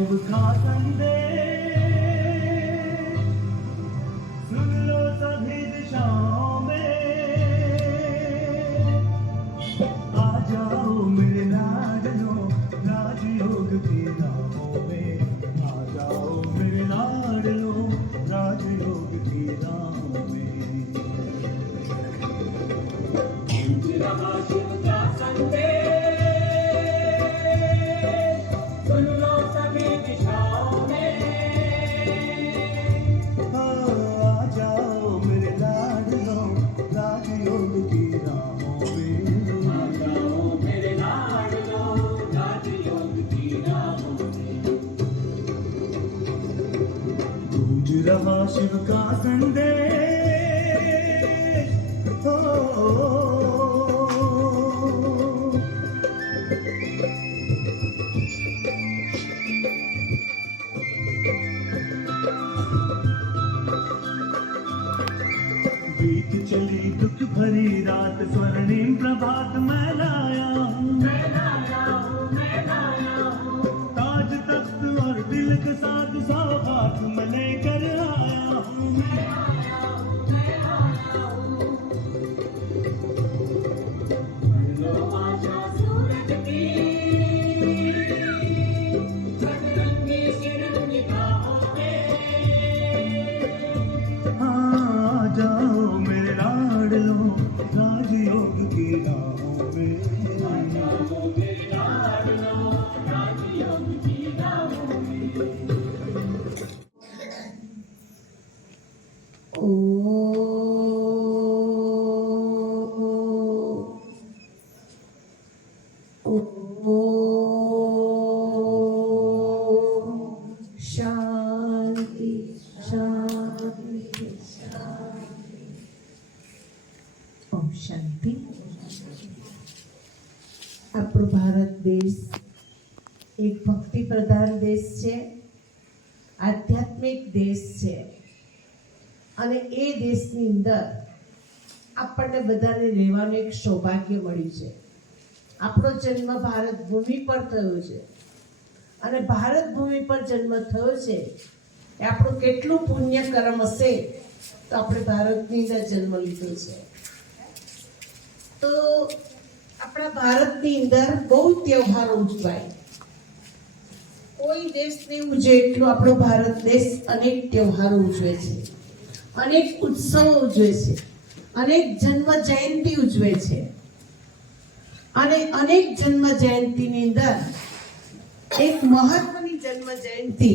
शिव का संदेश सुन लो सभी दिशाओं में, आ जाओ मेरे लाडलो राजयोग की राहों में, आ जाओ मेरे लाडलो राजयोग की राहों में। गूंज रहा शिव का संदेश सुन लो सभी दिशाओं में, आ जाओ मेरे लाडलो राजयोग की राहों में, आ जाओ मेरे लाडलो राजयोग की राहों में। गूंज रहा शिव का संदेश हो, बीत चली दुख भरी रात स्वर्णिम प्रभात मैं लाया हूँ, ताज तख्त और दिल के साथ सौगात मैं लेकर आया हूँ। लो आशा सूरज की सतरंगी किरण निगाहों में, आ जाओ मेरे लाडलो राजयोग की राहों में, आ जाओ मेरे लाडलो राजयोग की राहों में। શાંતિ શાંતિ શાંતિ. ઓમ શાંતિ. આપણો ભારત દેશ એક ભક્તિ પ્રધાન દેશ છે, આધ્યાત્મિક દેશ છે અને એ દેશની અંદર આપણને બધાને રહેવાનું એક સૌભાગ્ય મળ્યું છે. આપણો જન્મ ભારત ભૂમિ પર થયો છે અને ભારત ભૂમિ પર જન્મ થયો છે એ આપણું કેટલું પુણ્ય કર્મ હશે તો આપણે ભારતની અંદર જન્મ લીધો છે. તો આપણા ભારતની અંદર બહુ તહેવારો ઉજવાય, કોઈ દેશ નહીં ઉજવે એટલું આપણો ભારત દેશ અનેક તહેવારો ઉજવે છે, અનેક ઉત્સવો ઉજવે છે, અનેક જન્મ જયંતિ ઉજવે છે અને અનેક જન્મ જયંતિની અંદર એક મહત્વની જન્મ જયંતિ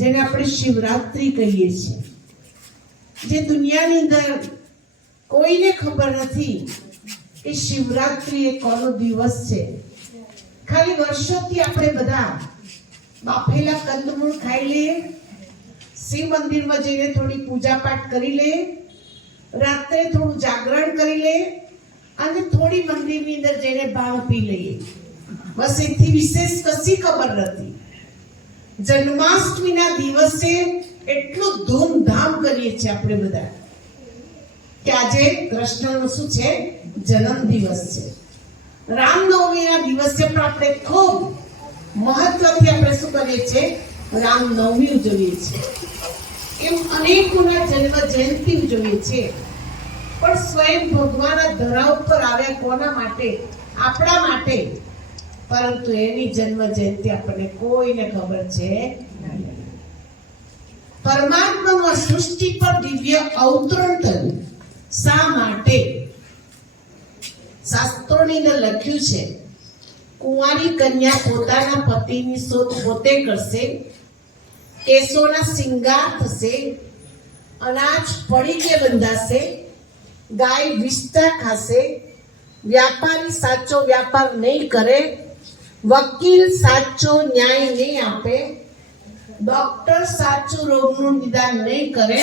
જેને આપણે શિવરાત્રી કહીએ છીએ, જે દુનિયાની અંદર કોઈને ખબર નથી કે શિવરાત્રી એ કોનો દિવસ છે. ખાલી વર્ષોથી આપણે બધા બાફેલા કંદમૂળ ખાઈ લઈએ, શિવ મંદિરમાં જઈને થોડી પૂજા પાઠ કરી લે, રાત્રે થોડું જાગરણ કરી લે અને થોડી મંદિરની અંદર જઈને ભાવ પી લઈએ. બસ એથી વિશેષ કશી ખબર નથી. જન્માષ્ટમીના દિવસે એટલું ધૂમધામ કરીએ છીએ આપણે બધા કે આજે કૃષ્ણનો શું છે, જન્મ દિવસ છે. રામનવમીના દિવસે પણ આપણે ખૂબ મહત્વથી આપણે શું કરીએ છીએ, રામનવમી ઉજવીએ છીએ. એમ અનેકોના જન્મ જયંતિ ઉજવીએ છીએ. પણ સ્વયં ભગવાન ધરા ઉપર આવ્યા કોના માટે, આપણા માટે. પરંતુ એની જન્મ જયંતિ આપણને કોઈને ખબર છે નહીં. પરમાત્માનું સૃષ્ટિ પર દિવ્ય અવતરણ થયું. શા માટે? શાસ્ત્રોની અંદર લખ્યું છે, કુંવારી કન્યા પોતાના પતિની શોધ પોતે કરશે, કેશોના શિંગાર થશે, અનાજ પડીકે બંધાશે, ગાય વિષ્ટા ખાશે, વ્યાપારી સાચો વ્યાપાર નહીં કરે, વકીલ સાચો ન્યાય નહીં આપે, ડોક્ટર સાચું રોગનું નિદાન નહીં કરે,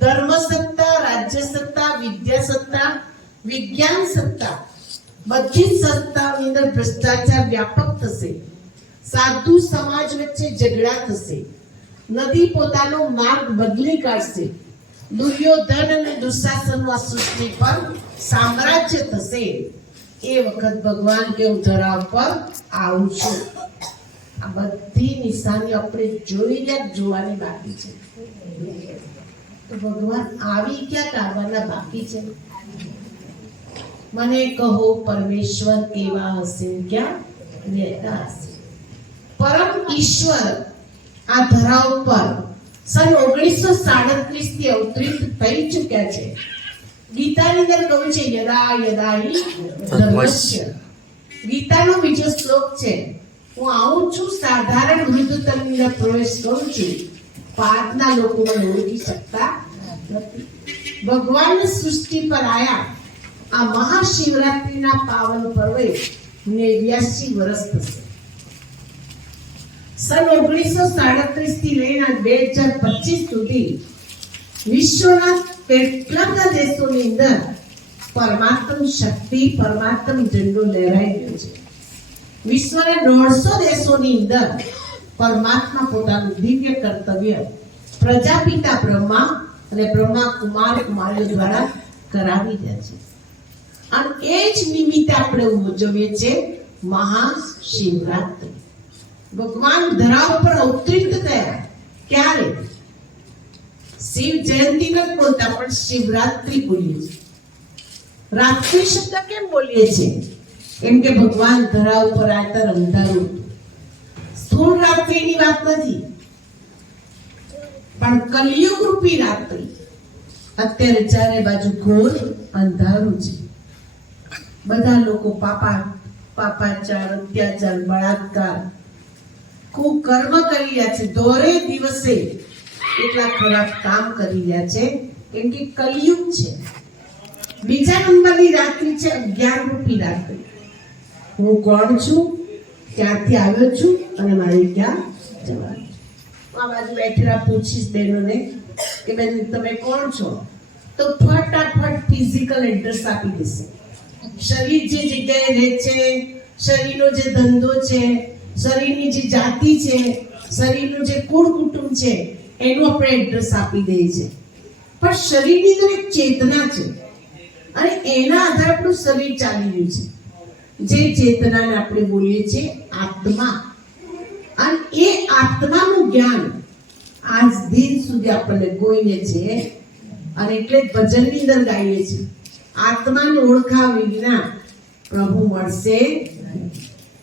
ધર્મ સત્તા, રાજ્ય સત્તા, વિદ્યા સત્તા, વિજ્ઞાન સત્તા, બધી જ સત્તાની અંદર ભ્રષ્ટાચાર વ્યાપક થશે, સાધુ સમાજ વચ્ચે ઝઘડા થશે, નદી પોતાનો માર્ગ બદલી કાઢશે, દુર્યોધન અને દુશાસનનું આ સૃષ્ટિ પર સામ્રાજ્ય થશે. એ વખત ભગવાન કે હું ધરા પર આવું છું. આ બધી નિશાની આપણે જોવાની બાકી છે. તો ભગવાન આવી ક્યાં કાઢવાના બાકી છે? મને કહો પરમેશ્વર કેવા હશે, ક્યાં રહેતા હશે? પરમ ઈશ્વર આ ધરા ઉપર સન 1937 થી અવતરિત થઈ ચૂક્યા છે. ગીતાની અંદર કહ્યું છે યદા યદા હિ ધર્મસ્ય. ગીતાનો બીજો શ્લોક છે, હું આવું છું સાધારણ મૃદુતમની અંદર પ્રવેશ કરું છું, પાદના લોકો મને ઓળખી શકતા નથી. ભગવાન સૃષ્ટિ પર આયા આ મહાશિવરાત્રિના પાવન પર્વે 89 વર્ષ થશે. સન 1937 થી લઈને 2025 સુધી વિશ્વના કેટલા બધા દેશોની અંદર પરમાત્મ શક્તિ, પરમાત્મ ઝંડો લહેરાઈ ગયો છે. વિશ્વના 150 દેશોની અંદર પરમાત્મા પોતાનું દિવ્ય કર્તવ્ય પ્રજાપિતા બ્રહ્મા અને બ્રહ્મા કુમાર કુમારીઓ દ્વારા કરાવી રહ્યા છે. અને એ જ નિમિત્તે આપણે ઉજવીએ છીએ મહાશિવરાત્રિ. ભગવાન ધરા ઉપર અવતરિત થયા. ક્યારે? શિવ જયંતિ નથી બોલતા, પણ શિવરાત્રિ બોલીએ છીએ. રાત્રિ શબ્દ કેમ બોલીએ છીએ? કેમ કે ભગવાન ધરા ઉપર આતર અંધારું હતું. સ્થૂળ રાત્રિની વાત નથી, પણ કલિયુગ રૂપી રાત્રિ. અત્યારે ચારે બાજુ ઘોર અંધારું છે. બધા લોકો પાપાચાર, અત્યાચાર, બળાત્કાર, કુકર્મ કરી રહ્યા છે. દોરે દિવસે એટલા ખરાબ કામ કરી રહ્યા છે, કેમ કે કલિયુગ છે. બીજા નંબરની રાત્રિ છે અજ્ઞાન રૂપી રાત્રિ. હું કોણ છું, ક્યાંથી આવ્યો છું અને મારે ક્યાં જવાનું છે. આ બાજુ બેઠેલા પૂછીશ બહેનોને કે બેન તમે કોણ છો, તો ફટાફટ ફિઝિકલ એડ્રેસ આપી દેશે. શરીર જે જગ્યાએ રહે છે, શરીરનો જે ધંધો છે, શરીરની જે જાતિ છે, શરીરનું જે કુળ કુટુંબ છે, એનું આપણે એડ્રેસ આપી દઈએ છીએ. પણ શરીરની અંદર એક ચેતના છે અને એના આધારે આપણું શરીર ચાલી રહ્યું છે. જે ચેતનાને આપણે બોલીએ છીએ આત્મા. અને એ આત્માનું જ્ઞાન આજ દિન સુધી આપણને ગોઈને છે. અને એટલે જ ભજનની અંદર ગાઈએ છીએ, આત્માને ઓળખાવી વિના પ્રભુ મળશે.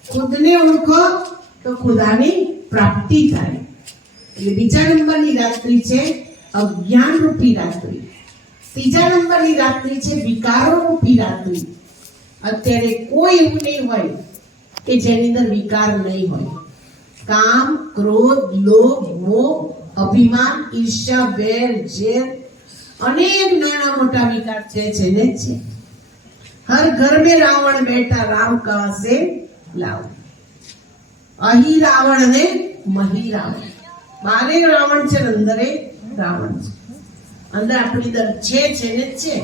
ખુદને ઓળખો તો ખુદાની પ્રાપ્તિ થાય. એટલે બીજા નંબરની રાત્રિ છે અજ્ઞાન રૂપી રાત્રિ. ત્રીજા નંબરની રાત્રિ છે વિકારો રૂપી રાત્રિ. અત્યારે કોઈ એવું નહીં હોય કે જેની અંદર વિકાર નહીં હોય. કામ, ક્રોધ, લોભ, મોહ, અભિમાન, ઈર્ષ્યા, વેર, ઝેર, અનેક નાના મોટા વિકાર છે ને છે. હર ઘર में રાવણ બેઠા, રામ કહા સે લાવ. અહીં રાવણ અને મહી રાવણ. બારે રાવણ છે, અંદરે રાવણ છે. અંદર આપણી અંદર છે ને છે.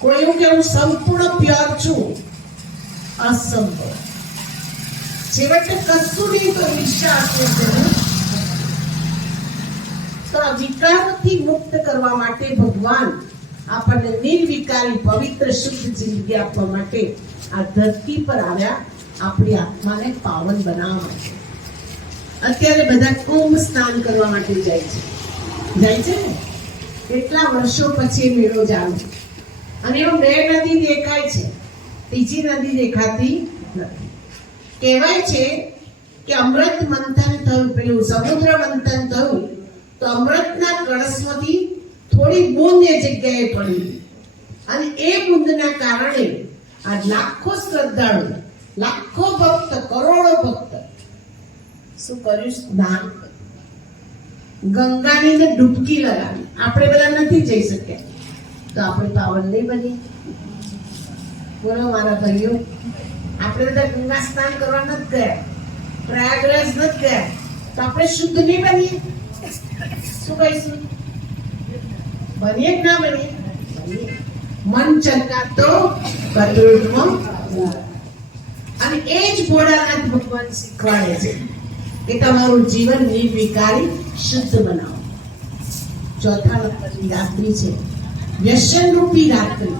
કોઈ એવું કે હું સંપૂર્ણ પ્યોર છું, અસંભવ. છેવટે કશું નહીં તો વિશ્વાસ છે. તો આ વિકારોથી મુક્ત કરવા માટે ભગવાન આપણને નિર્વિકારી પવિત્ર શુદ્ધ જિંદગી આપવા માટે આ ધરતી પર આવ્યા, આપણી આત્માને પાવન બનાવવા માટે. અત્યારે બધા કુંભ સ્નાન કરવા માટે જાય છે ને. કેટલા વર્ષો પછી મેળો ચાલુ અને એમાં 2 નદી દેખાય છે, ત્રીજી નદી દેખાતી નથી. કહેવાય છે કે અમૃત મંથન થયું, પેલું સમુદ્ર મંથન થયું તો અમૃતના કળશમાંથી થોડી બૂંદ એ જગ્યાએ પડી અને એ બૂંદના કારણે આ લાખો શ્રદ્ધાળુ, લાખો ભક્ત, કરોડો ભક્ત શું કર્યું? સ્નાન. ગંગાની અંદર ડૂબકી લગાવી. આપણે બધા નથી જઈ શક્યા તો આપણે પાવન નહીં બનીએ? બોલો મારા ભાઈઓ, આપણે બધા ગંગા સ્નાન કરવા નથી ગયા, પ્રયાગરાજ નથી ગયા તો આપણે શુદ્ધ નહીં બનીએ? શું કહીશું? બનીએ કે ના બનીએ? મન ચંકાતો કદરૂપમાં. અને એ જ ભોળાનાથ ભગવાન શીખવાડે છે કે તમારું જીવન નિર્વિકારી શુદ્ધ બનાવો. ચોથા નંબરની રાત્રિ છે વ્યસન રૂપી રાત્રિ.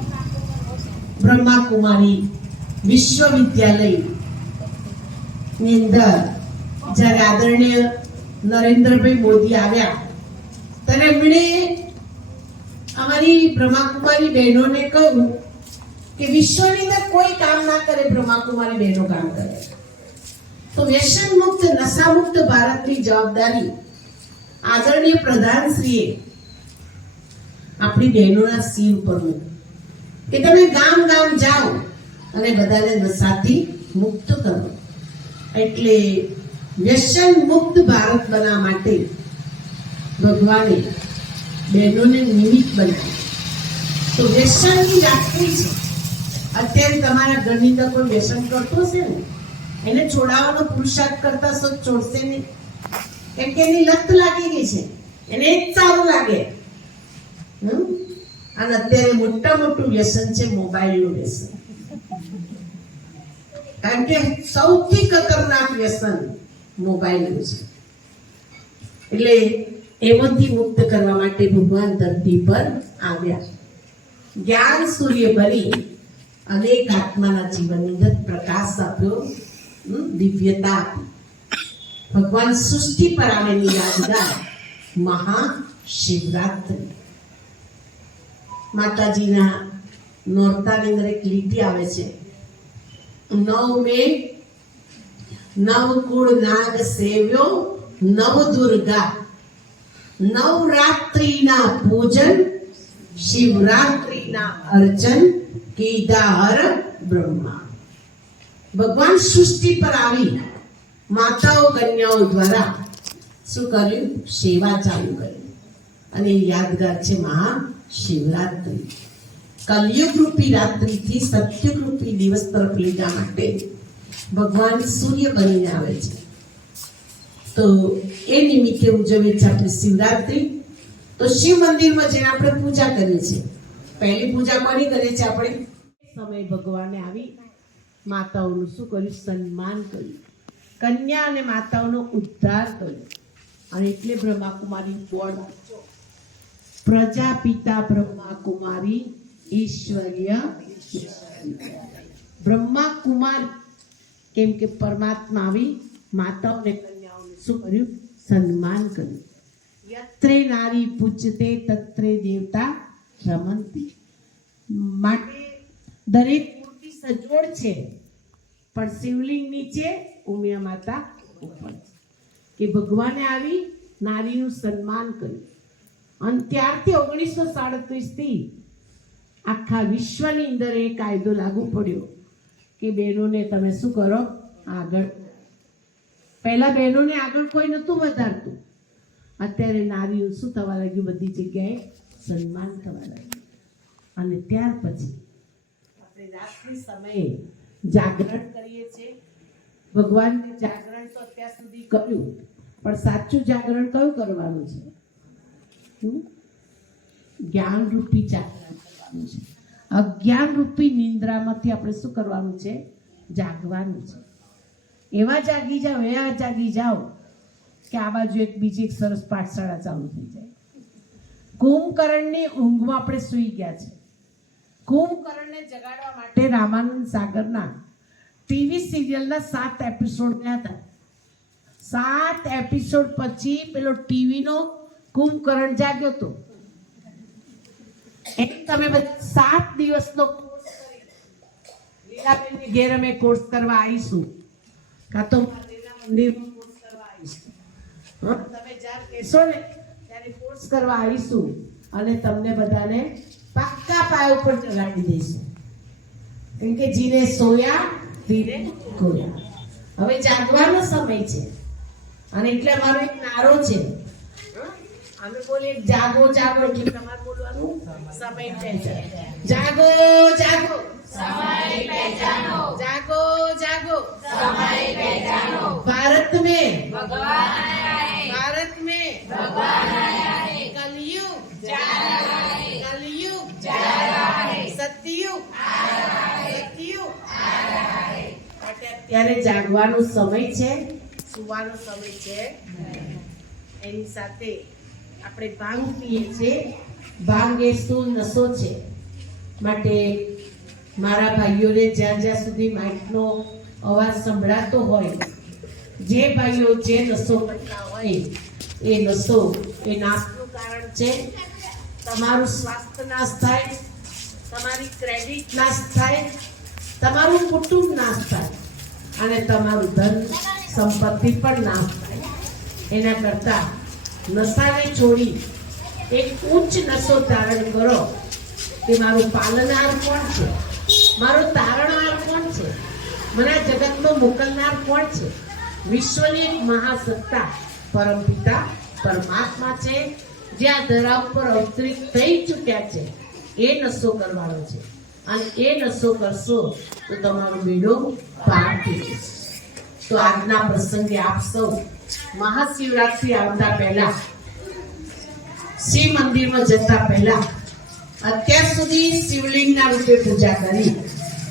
બ્રહ્મા કુમારી વિશ્વવિદ્યાલય ની અંદર જ્યારે આદરણીય નરેન્દ્રભાઈ મોદી આવ્યા ત્યારે એમણે અમારી બ્રહ્માકુમારી બહેનોને કહ્યું કે વિશ્વની અંદર કોઈ કામ ના કરે, બ્રહ્માકુમારી બહેનો કામ કરે. તો વ્યસન મુક્ત નશા મુક્ત ભારતની જવાબદારી આદરણીય પ્રધાનશ્રીએ આપણી બહેનોના સિર ઉપર મૂકી કે તમે ગામ ગામ જાઓ અને બધાને નશાથી મુક્ત કરો. એટલે વ્યસન મુક્ત ભારત બનાવવા માટે ભગવાને બહેનોને નિમિત્ત બનાવી. તો વ્યસનની રાખવી છે. અત્યારે તમારા ઘરની અંદર કોઈ વ્યસન કરતો હશે ને, એને છોડાવવાનો પુરુષાર્થ કરતા છો, છોડશે નહીં. કેમ કે એની લત લાગી ગઈ છે, એને જ સારું લાગે. અને અત્યારે મોટું વ્યસન છે મોબાઈલનું વ્યસન. કારણ કે સૌથી ખતરનાક વ્યસન મોબાઈલનું છે. એટલે એમાંથી મુક્ત કરવા માટે ભગવાન ધરતી પર આવ્યા. જ્ઞાન સૂર્ય ભરી અનેક આત્માના જીવનની અંદર પ્રકાશ આપ્યો, દિવ્યતા આપી. ભગવાન સૃષ્ટિ પર આવેલી યાદગાર મહાશિવરાત્રી. માતાજીના નોરતાની અંદર એક લીટી આવે છે, 9 મે નવકુળ નાગ સેવ્યો નવ દુર્ગા, નવરાત્રિના પૂજન શિવરાત્રિના અર્ચન કીધા હર બ્રહ્મા. ભગવાન સૃષ્ટિ પર આવી માતાઓ કન્યાઓ દ્વારા શું કર્યું? સેવા ચાલુ કરી. અને યાદગાર છે મહાશિવરાત્રી. કલયુગ રૂપી રાત્રિથી સત્યુગ રૂપી દિવસ તરફ લઈ જવા માટે ભગવાન સૂર્ય બનીને આવે છે. તો એ નિમિત્તે ઉજવીએ છીએ આપણે શિવરાત્રી. તો શિવ મંદિરમાં જઈને આપણે પૂજા કરીએ છીએ. પહેલી પૂજા કોની કરીએ છીએ આપણે? સમય ભગવાને આવી માતાઓનું શું કર્યું? સન્માન કર્યું. કન્યા અને માતાઓનો ઉદ્ધાર કર્યો. અને એટલે બ્રહ્માકુમારી બોર્ડ પ્રજાપિતા બ્રહ્માકુમારી ઈશ્વરીય બ્રહ્માકુમાર. કેમ કે પરમાત્મા આવી માતાઓ અને કન્યાઓને શું કર્યું? સન્માન કર્યું. યત્રે નારી પૂજ્યતે તત્રે દેવતા રમંતી. માટે દરેક મૂર્તિ સજોડ છે, પણ શિવલિંગ નીચે, ઉમિયા માતા ઉપર. કે ભગવાને આવી નારીનું સન્માન કર્યું. અને ત્યારથી 1937 થી આખા વિશ્વની અંદર એ કાયદો લાગુ પડ્યો કે બહેનોને તમે શું કરો? આગળ. પહેલા બહેનોને આગળ કોઈ નહોતું વધારતું. અત્યારે નારીઓ શું થવા લાગ્યું? બધી જગ્યાએ સન્માન થવા લાગ્યું. અને ત્યાર પછી આપણે રાત્રિ સમયે જાગરણ કરીએ છીએ. ભગવાનને જાગરણ તો અત્યાર સુધી કર્યું, પણ સાચું જાગરણ કયું કરવાનું છે? જ્ઞાન રૂપી જાગરણ કરવાનું છે. અજ્ઞાન રૂપી નિંદ્રામાંથી આપણે શું કરવાનું છે? જાગવાનું છે. એવા જાગી જાઓ કે આ બાજુ એક બીજી એક સરસ પાઠશાળા ચાલુ થઈ જાય. કુંભકર્ણની ઊંઘમાં આપણે સૂઈ ગયા છે. કુંભકર્ણને જગાડવા માટે રામાનંદ સાગરના ટીવી સિરિયલના 7 એપિસોડ ગયા હતા. 7 એપિસોડ પછી પેલો ટીવીનો કુંભકર્ણ જાગ્યો હતો. એમ તમે બધા 7 દિવસનો કોર્સ કરી. લીલાબેનને ઘેર અમે કોર્સ કરવા આવીશું, કાં તો મંદિરમાં કોર્સ કરવા આવીશું. તમે જ્યારે કહેશો ને ત્યારે કોર્સ કરવા આવીશું અને તમને બધાને પાક્કા પાયા ઉપર ચલાવી દઈશું. કેમ કે જીને સોયા ધીરે ખોયા. હવે જાગવાનો સમય છે. અને એટલે અમારો એક નારો છે. અમે બોલીએ જાગો જાગો, એટલે તમારે બોલવાનું સમય પહેચાનો. જાગો જાગો સમય પહેચાનો. જાગો જાગો સમય પહેચાનો. ભારત में भगवान आया है. भारत में भगवान आया है. कलयुग जा रहा है. कलयुग जा रहा है. सतयुग आ रहा है. सतयुग आ रहा है. અત્યારે જાગવાનો સમય છે, સુવાનો સમય છે. એની સાથે આપણે ભાંગ પીએ છીએ. ભાંગ એ શું? નશો છે. માટે મારા ભાઈઓને જ્યાં જ્યાં સુધી માઇકનો અવાજ સંભળાતો હોય જે ભાઈઓ જે નશો કરતા હોય એ નશો એ નાશનું કારણ છે. તમારું સ્વાસ્થ્ય નાશ થાય, તમારી ક્રેડિટ નાશ થાય, તમારું કુટુંબ નાશ થાય અને તમારું ધન સંપત્તિ પણ નાશ થાય. એના કરતા નશાને છોડી એક ઉચ્ચ નશો ધારણ કરો કે મારું પાલનહાર કોણ છે, મારો તારણહાર કોણ છે, મને આ જગતમાં મોકલનાર કોણ છે. વિશ્વની એક મહાસત્તા પરમપિતા પરમાત્મા છે, જે આ ધરા ઉપર અવતરિત થઈ ચૂક્યા છે. એ નશો કરવાનો છે અને એ નશો કરશો તો તમારો બેડો પાર થઈ જશે. તો આજના પ્રસંગે આપ સૌ મહાશિવરાત્રી આવતા પહેલા, શિવ મંદિરમાં જતા પહેલા અત્યાર સુધી શિવલિંગના રૂપે પૂજા કરી,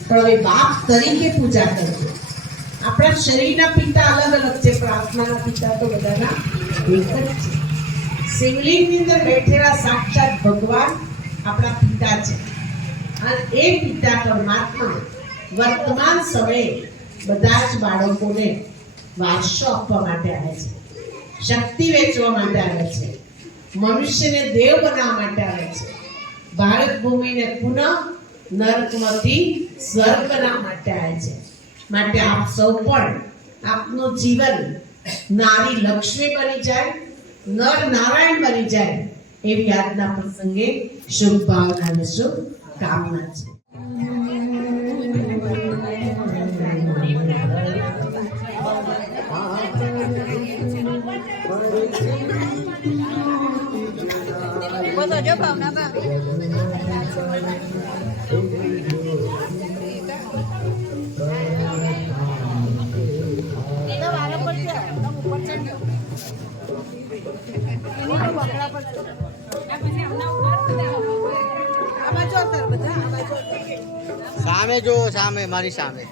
પણ હવે બાપ તરીકે પૂજા કરજો. આપણા શરીરના પિતા અલગ અલગ છે, પણ આત્માના પિતા તો બધાના એક જ છે. શિવલિંગની અંદર બેઠેલા સાક્ષાત ભગવાન આપણા પિતા છે અને એ પિતા પરમાત્મા વર્તમાન સમયે બધા જ બાળકોને વારસો આપવા માટે આવે છે, શક્તિ વેચવા માટે આવે છે, મનુષ્યને દેવ બનાવવા માટે આવે છે, ભારત ભૂમિને પુનઃ નરકમાંથી સ્વર્ગ બનાવવા માટે આવે છે. માટે આપ સૌ પણ આપનું જીવન નારી લક્ષ્મી બની જાય, નર નારાયણ બની જાય એવી આજના પ્રસંગે શુભ ભાવના અને શુભ કામના છે. બોલો જો ભાવના ભાભી સામે જો, સામે મારી સામે.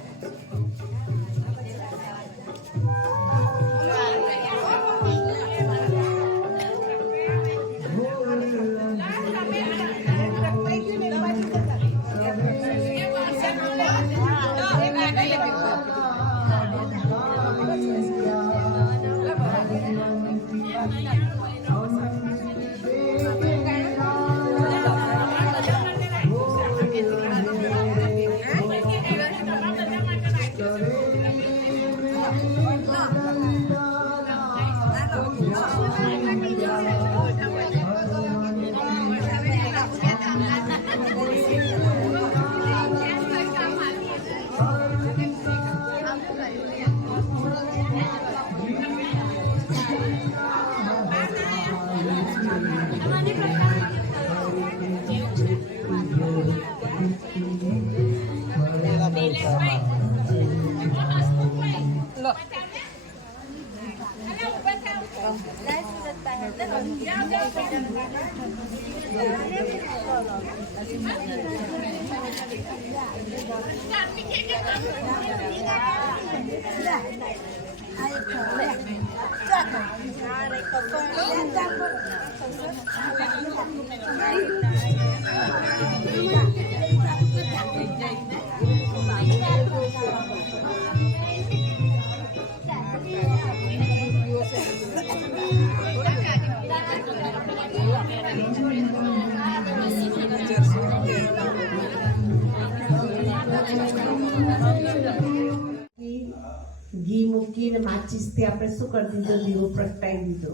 ઘી મૂકીને માચીસથી આપણે શું કરી દીધો, દીવો પ્રગટાવી દીધો.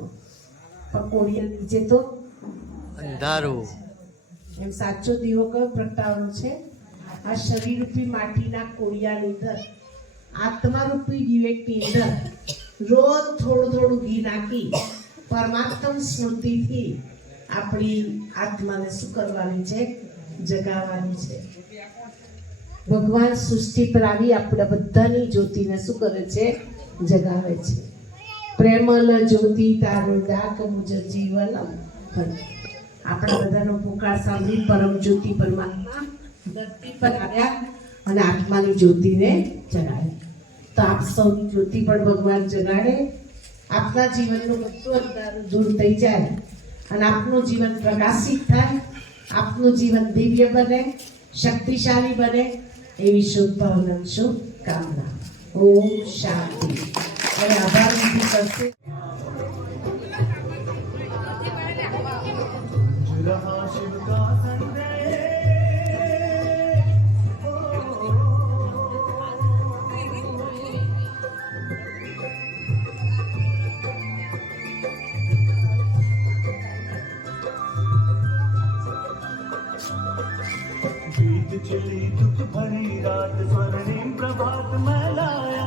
પણ કોળિયા નીચે તો અંધારું. એમ સાચો દીવો કયો પ્રગટાવવાનો છે? આ શરીર રૂપી માટીના કોળિયાની અંદર, આત્મારૂપી દિવેટની અંદર રોજ થોડું થોડું ઘી નાખી પરમાત્મ સ્મૃતિથી આપણી આત્માને શું કરવાની છે? જગાવવાની છે. ભગવાન સૃષ્ટિ પર આવી આપણા બધાની જ્યોતિને શું કરે છે? જગાવે છે. પ્રેમલ જ્યોતિ તારો દાક મુજ જીવન. આપણા બધાનો પુકાર સાંભળી પરમ જ્યોતિ પરમાત્મા ધરતી પર આવ્યા અને આત્માની જ્યોતિને જગાડી. તો આપ સૌની જ્યોતિ પણ ભગવાન જગાડે, આપના જીવનનું બધું અંધારું દૂર થઈ જાય અને આપનું જીવન પ્રકાશિત થાય, આપનું જીવન દિવ્ય બને, શક્તિશાળી બને એવી શુભ ભાવના, શુભ કામના. ઓમ શાંતિ. અને આભાર વિધિ કરશે. रहा शिव का संदेश बीत चली दुख भरी रात स्वर्णिम प्रभात में लाया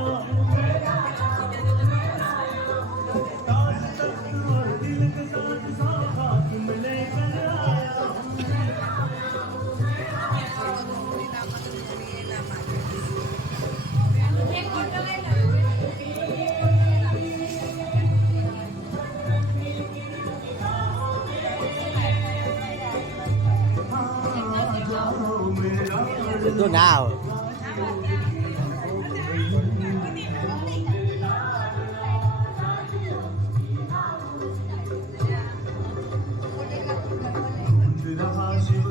ताज तख्त और दिल के साथ सौभाग्य में लेकर आया जाओ मेरा બધું ના આવે रहा शिव